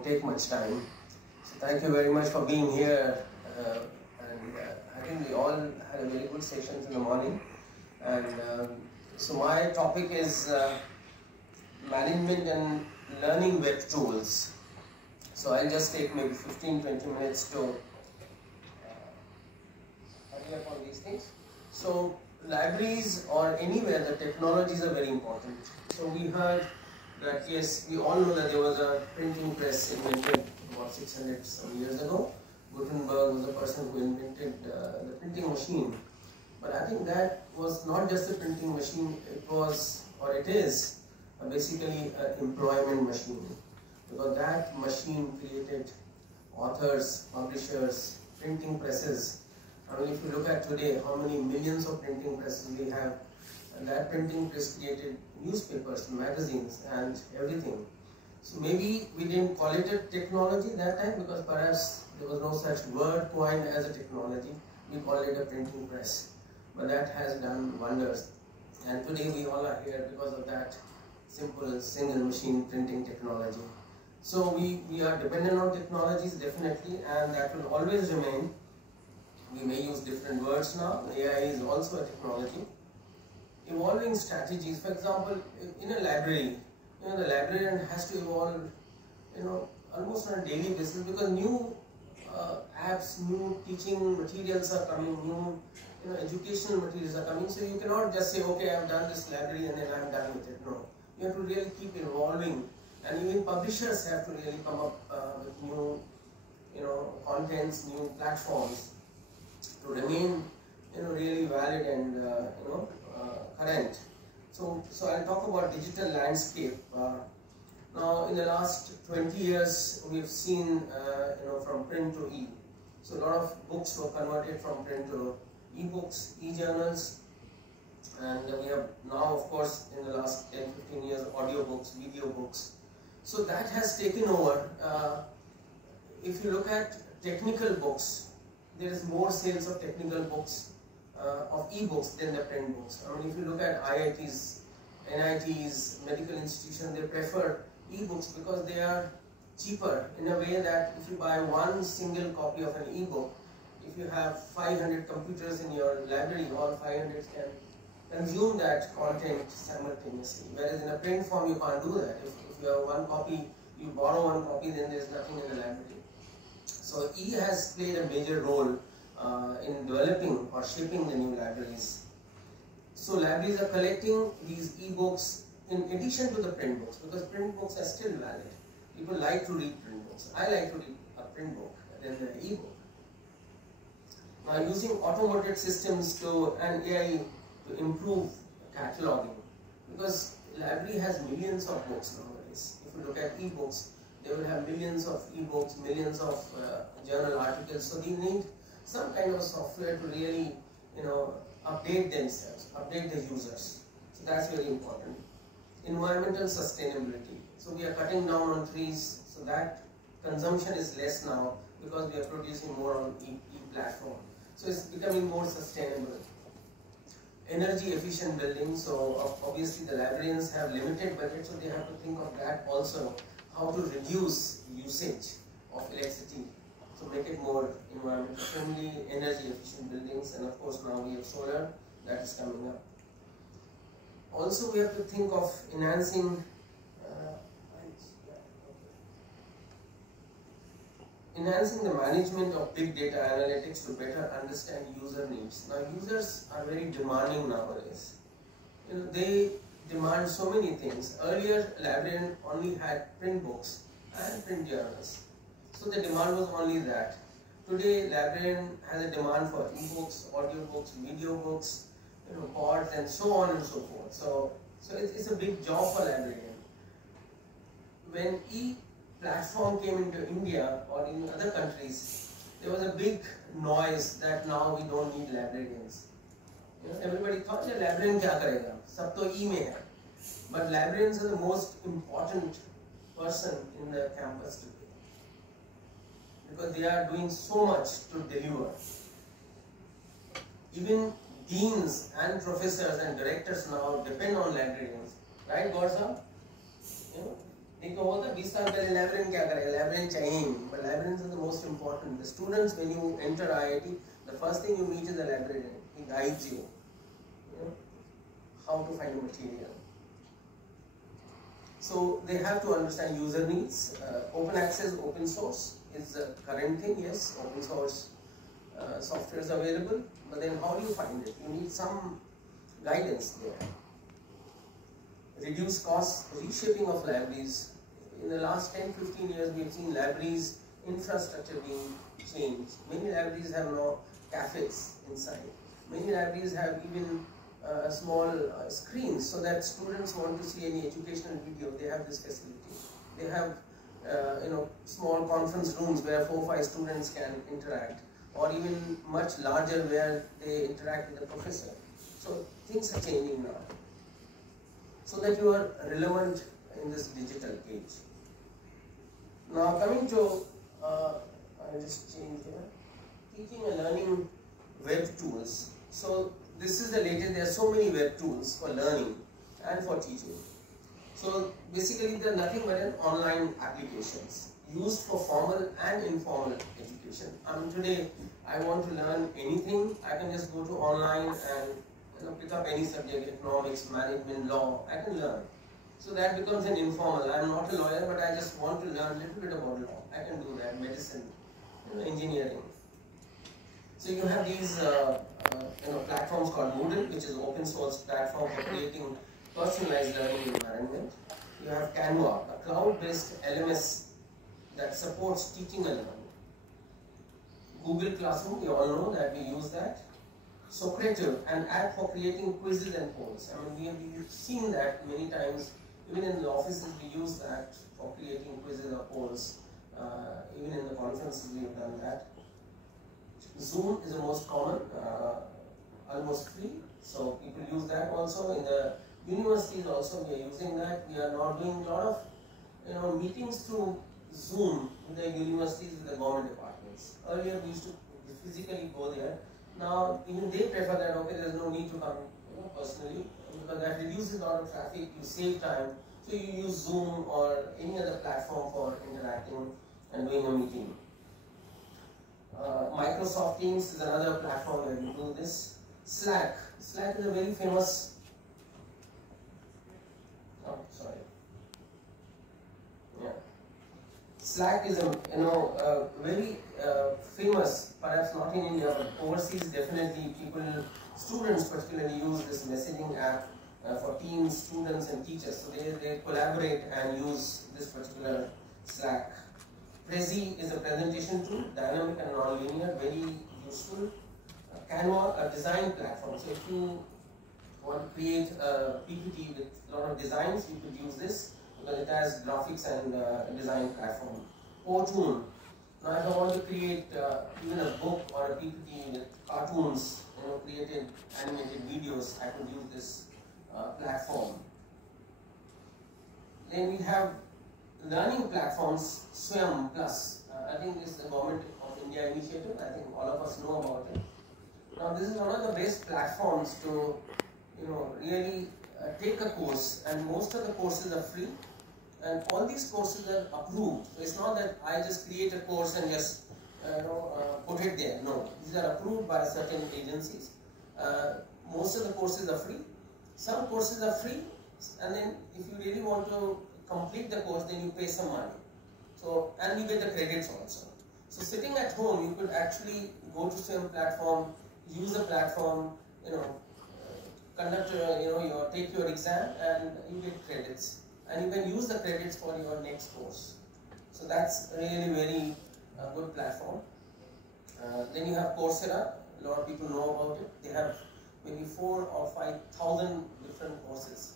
won't take much time. So thank you very much for being here. I think we all had a very good sessions in the morning. And so my topic is management and learning web tools. So I'll just take maybe 15-20 minutes to hurry up on these things. So libraries or anywhere, the technologies are very important. So we heard that, yes, we all know that there was a printing press invented about 600 some years ago. Gutenberg was the person who invented the printing machine. But I think that was not just a printing machine, it was, or it is, basically an employment machine. Because that machine created authors, publishers, printing presses. I mean, if you look at today, how many millions of printing presses we have, and that printing press created newspapers, magazines, and everything. So maybe we didn't call it a technology that time because perhaps there was no such word coined as a technology. We call it a printing press. But that has done wonders. And today we all are here because of that simple single machine printing technology. So we are dependent on technologies definitely, and that will always remain. We may use different words now. AI is also a technology. Evolving strategies, for example, in a library, the librarian has to evolve, almost on a daily basis because new apps, new teaching materials are coming, new educational materials are coming. So you cannot just say, okay, I've done this library and then I'm done with it. No, you have to really keep evolving, and even publishers have to really come up with new, contents, new platforms to remain, really valid and current. So I'll talk about digital landscape. Now, in the last 20 years, we've seen, from print to e. So a lot of books were converted from print to e-books, e-journals, and we have now, of course, in the last 10-15 years, audiobooks, video books. So that has taken over. If you look at technical books, there is more sales of technical books, of e-books than the print books. I mean, if you look at IITs, NITs, medical institutions, they prefer e-books because they are cheaper in a way that if you buy one single copy of an e-book, if you have 500 computers in your library, all 500 can consume that content simultaneously. Whereas in a print form, you can't do that. If you have one copy, you borrow one copy, then there's nothing in the library. So e has played a major role in developing or shaping the new libraries. So libraries are collecting these e-books in addition to the print books, because print books are still valid. People like to read print books. I like to read a print book than the e-book. Now, using automated systems and AI to improve cataloging, because library has millions of books nowadays. If you look at e-books, they will have millions of e-books, millions of journal articles. So they need some kind of software to really, update themselves, update the users. So that's very important. Environmental sustainability. So we are cutting down on trees, so that consumption is less now because we are producing more on e-platform. So it's becoming more sustainable. Energy efficient building. So obviously the librarians have limited budget, so they have to think of that also, how to reduce usage of electricity. So make it more environmental friendly, energy efficient buildings, and of course now we have solar that is coming up. Also we have to think of enhancing the management of big data analytics to better understand user needs. Now users are very demanding nowadays. They demand so many things. Earlier, librarian only had print books and print journals. So the demand was only that. Today, librarian has a demand for e-books, audiobooks, video books, pods, and so on and so forth. So it's a big job for librarian. When e-platform came into India or in other countries, there was a big noise that now we don't need librarians. Everybody thought, librarian kya karega? Sab to e mein hai. But librarians are the most important person in the campus today, because they are doing so much to deliver. Even deans and professors and directors now depend on librarians, right, Gaur sahab? एक तो बोलता 20 साल पहले labyrinth क्या करेगा, labyrinth चाहिए, but labyrinth is the most important. The students, when you enter IIT, the first thing you meet is the librarian. He guides you, you know, how to find the material. So they have to understand user needs. Open access, open source is the current thing. Yes, open source software is available, but then how do you find it? You need some guidance there. Reduce costs, reshaping of libraries. In the last 10-15 years, we have seen libraries infrastructure being changed. Many libraries have now cafes inside. Many libraries have even small screens, so that students want to see any educational video, they have this facility. They have small conference rooms where 4 or 5 students can interact, or even much larger where they interact with the professor. So things are changing now, so that you are relevant in this digital age. Now coming to, I just changed here, teaching and learning web tools. So this is the latest, there are so many web tools for learning and for teaching. So basically they are nothing but an online applications used for formal and informal education. Today I want to learn anything, I can just go to online and pick up any subject, economics, management, law, I can learn. So that becomes an informal. I am not a lawyer, but I just want to learn a little bit about law. I can do that, medicine, engineering. So you have these platforms called Moodle, which is open source platform for creating personalized learning environment. You have Canva, a cloud-based LMS that supports teaching and learning. Google Classroom, you all know that we use that. Socrative, an app for creating quizzes and polls. We have seen that many times. Even in the offices, we use that for creating quizzes or polls. Even in the conferences, we have done that. Zoom is the most common, almost free. So people use that also. In the universities also, we are using that. We are now doing a lot of meetings through Zoom with the universities, with the government departments. Earlier, we used to physically go there. Now, even they prefer that, okay, there is no need to come personally, because that reduces a lot of traffic, you save time. So you use Zoom or any other platform for interacting and doing a meeting. Microsoft Teams is another platform where you do this. Slack is a very famous, Slack is a very famous, perhaps not in India, but overseas definitely students particularly use this messaging app for teams, students and teachers. So they collaborate and use this particular Slack. Prezi is a presentation tool, dynamic and non-linear, very useful. Canva, a design platform. So if you want to create a PPT with a lot of designs, you could use this, because it has graphics and design platform. Powtoon. Now if I want to create even a book or a PPT with cartoons, created animated videos, I could use this platform. Then we have learning platforms, Swayam Plus. I think this is the Government of India initiative. I think all of us know about it. Now this is one of the best platforms to really take a course, and most of the courses are free, and all these courses are approved. So it's not that I just create a course and just put it there. No, these are approved by certain agencies. Most of the courses are free. Some courses are free, and then if you really want to complete the course, then you pay some money. So, and you get the credits also. So sitting at home, you could actually go to some platform, use the platform, conduct take your exam, and you get credits. And you can use the credits for your next course. So that's really very good platform. Then you have Coursera. A lot of people know about it. They have maybe 4,000 or 5,000 different courses.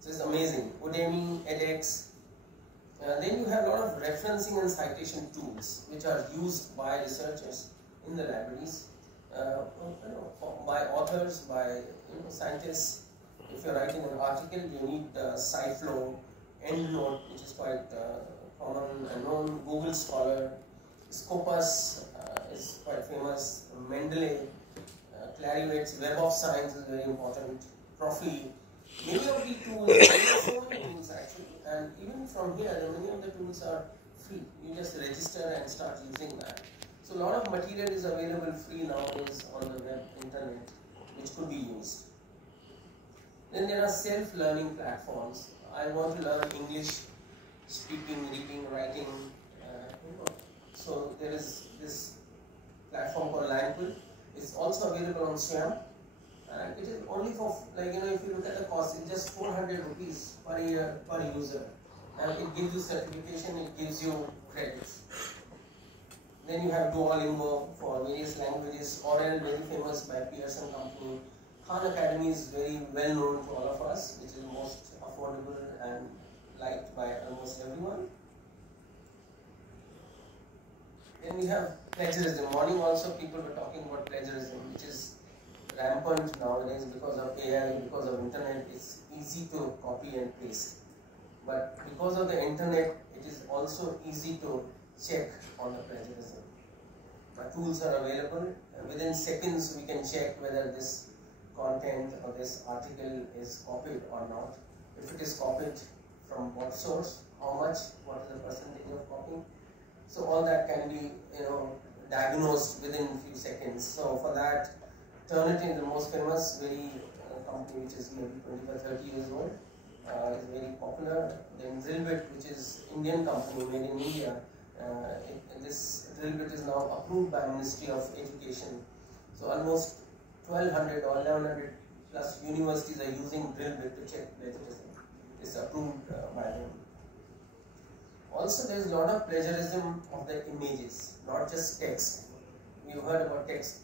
So it's amazing. Udemy, edX. Then you have a lot of referencing and citation tools which are used by researchers in the libraries, by authors, by scientists. If you're writing an article, you need SciFlow, EndNote, which is quite common and known, Google Scholar, Scopus is quite famous, Mendeley, Clarivate, Web of Science is very important, Profi. Many of the tools, there are so many tools actually, and even from here, many of the tools are free. You just register and start using that. So a lot of material is available free nowadays on the web, internet, which could be used. Then there are self-learning platforms. I want to learn English, speaking, reading, writing. So there is this platform called Langpool. It's also available on Swayam. And it is only for, like, if you look at the cost, it's just 400 rupees per year per user. And it gives you certification, it gives you credits. Then you have Duolingo for various languages, Oral, very famous by Pearson Company. Khan Academy is very well known to all of us, which is most affordable and liked by almost everyone. Then we have plagiarism. Morning also people were talking about plagiarism, which is rampant nowadays because of AI, because of internet. It's easy to copy and paste. But because of the internet, it is also easy to check on the plagiarism. Tools are available. Within seconds, we can check whether this content or this article is copied or not. If it is copied, from what source, how much, what is the percentage of copying. So all that can be, diagnosed within a few seconds. So for that, Turnitin, the most famous, very company which is maybe 25, 30 years old, is very popular. Then Drillbit, which is Indian company made in India. This Drillbit is now approved by Ministry of Education. So almost 1200 or 1100 plus universities are using Drillbit to check plagiarism. It's approved by them. Also, there is a lot of plagiarism of the images, not just text. You heard about text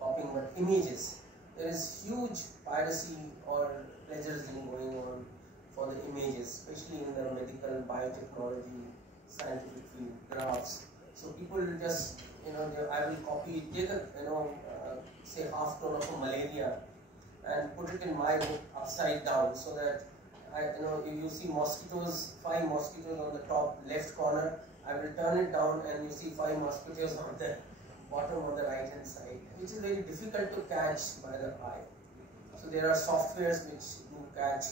copying, but images. There is huge piracy or plagiarism going on for the images, especially in the medical, biotechnology, scientific field, graphs. So people will just, I will copy, take a, say half ton of a malaria and put it in my book upside down, so that if you see mosquitoes, 5 mosquitoes on the top left corner, I will turn it down and you see 5 mosquitoes on the bottom on the right hand side, which is very difficult to catch by the eye. So there are softwares which do catch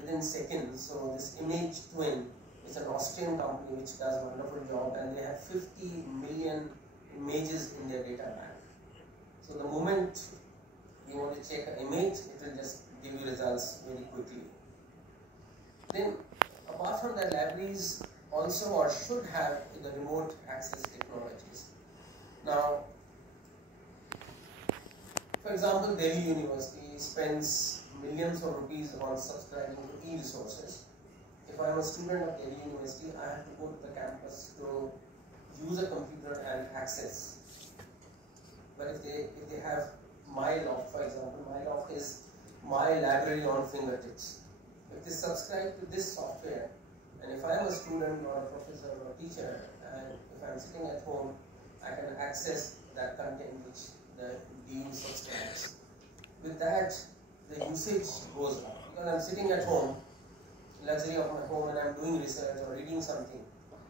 within seconds. So this Image Twin is an Austrian company which does a wonderful job, and they have 50 million images in their data bank. So the moment you want to check an image, it will just give you results very quickly. Then, apart from that, libraries also or should have the remote access technologies. Now, for example, Delhi University spends millions of rupees on subscribing to e-resources. If I am a student of Delhi University, I have to go to the campus to use a computer and access. But if they have MyLoft, for example, MyLoft is my library on fingertips. If they subscribe to this software, and if I am a student or a professor or a teacher, and if I am sitting at home, I can access that content which the DU subscribes. With that, the usage goes up. Because I am sitting at home, luxury of my home, and I am doing research or reading something.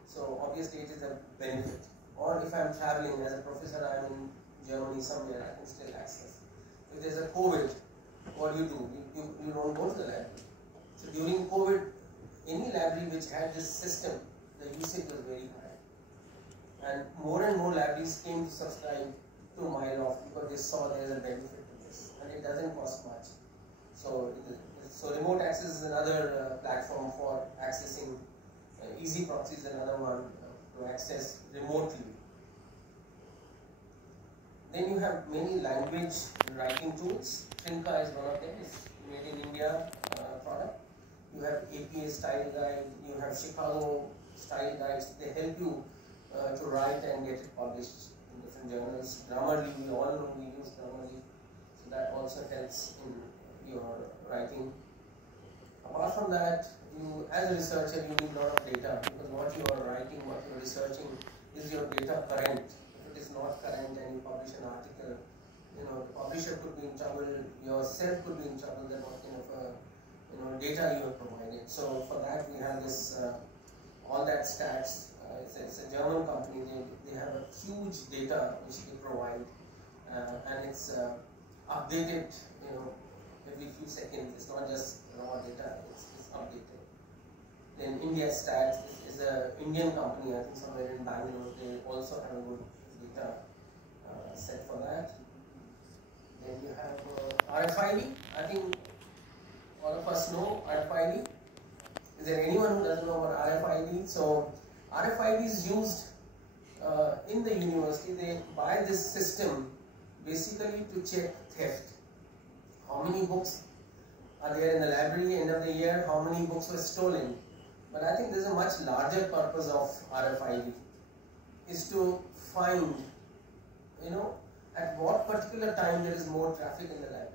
So obviously it is a benefit. Or if I am traveling as a professor, I am in Germany somewhere, I can still access. If there is a COVID, what do? You don't go to the library. So during COVID, any library which had this system, the usage was very high. And more libraries came to subscribe to MyLoft because they saw there is a benefit to this. And it doesn't cost much. So remote access is another platform for accessing. Easy Proxy is another one to access remotely. Then you have many language writing tools. Trinka is one of them. It's made in India product. You have APA Style Guide, you have Chicago Style Guides. They help you to write and get it published in different journals. Grammarly, we all know we use Grammarly. So that also helps in your writing. Apart from that, you, as a researcher, you need a lot of data, because what you are writing, what you are researching, is your data current? If it is not current and you publish an article, the publisher could be in trouble, yourself could be in trouble, then what kind of data you have provided. So for that we have this, all that stats. It's a German company. They have a huge data which they provide, and it's updated, every few seconds. It's not just raw data, it's updated. Then India Stats is an Indian company, I think somewhere in Bangalore. They also have a good data set for that. Then you have RFID. I think all of us know RFID. Is there anyone who doesn't know about RFID? So RFID is used in the university. They buy this system basically to check theft. How many books are there in the library end of the year? How many books were stolen? But I think there's a much larger purpose of RFID is to find, at what particular time there is more traffic in the library.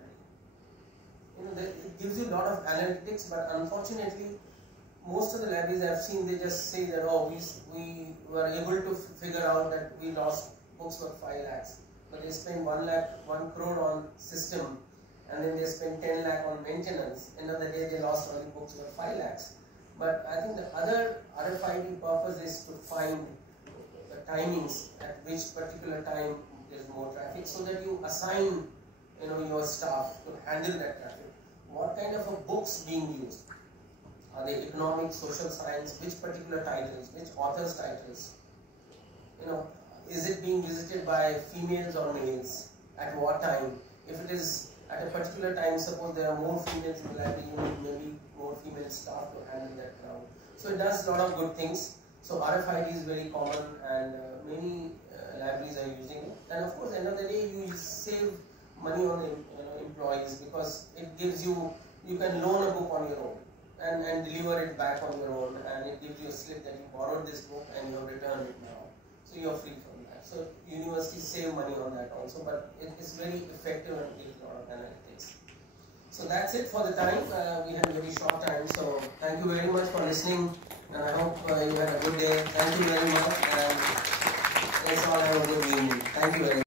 It gives you a lot of analytics, but unfortunately, most of the libraries I've seen, they just say that, oh, we were able to figure out that we lost books worth 5 lakhs. But they spend 1 crore on system, and then they spend 10 lakh on maintenance. End of the day, they lost only books worth 5 lakhs. But I think the other RFID purpose is to find the timings at which particular time there's more traffic, so that you assign, your staff to handle that traffic. What kind of books being used? Are they economic, social science? Which particular titles? Which authors' titles? Is it being visited by females or males? At what time? If it is at a particular time, suppose there are more females in the library, you need maybe more female staff to handle that crowd. So it does a lot of good things. So RFID is very common, and many libraries are using it. And of course, end of the day, you save money on employees, because it gives you can loan a book on your own and deliver it back on your own, and it gives you a slip that you borrowed this book and you have returned it now. So you are free from that. So universities save money on that also, but it is very effective and gives a lot of analytics. So that's it for the time. We had a very short time, so thank you very much for listening, and I hope you had a good day. Thank you very much, and let's all have a good evening. Thank you very much.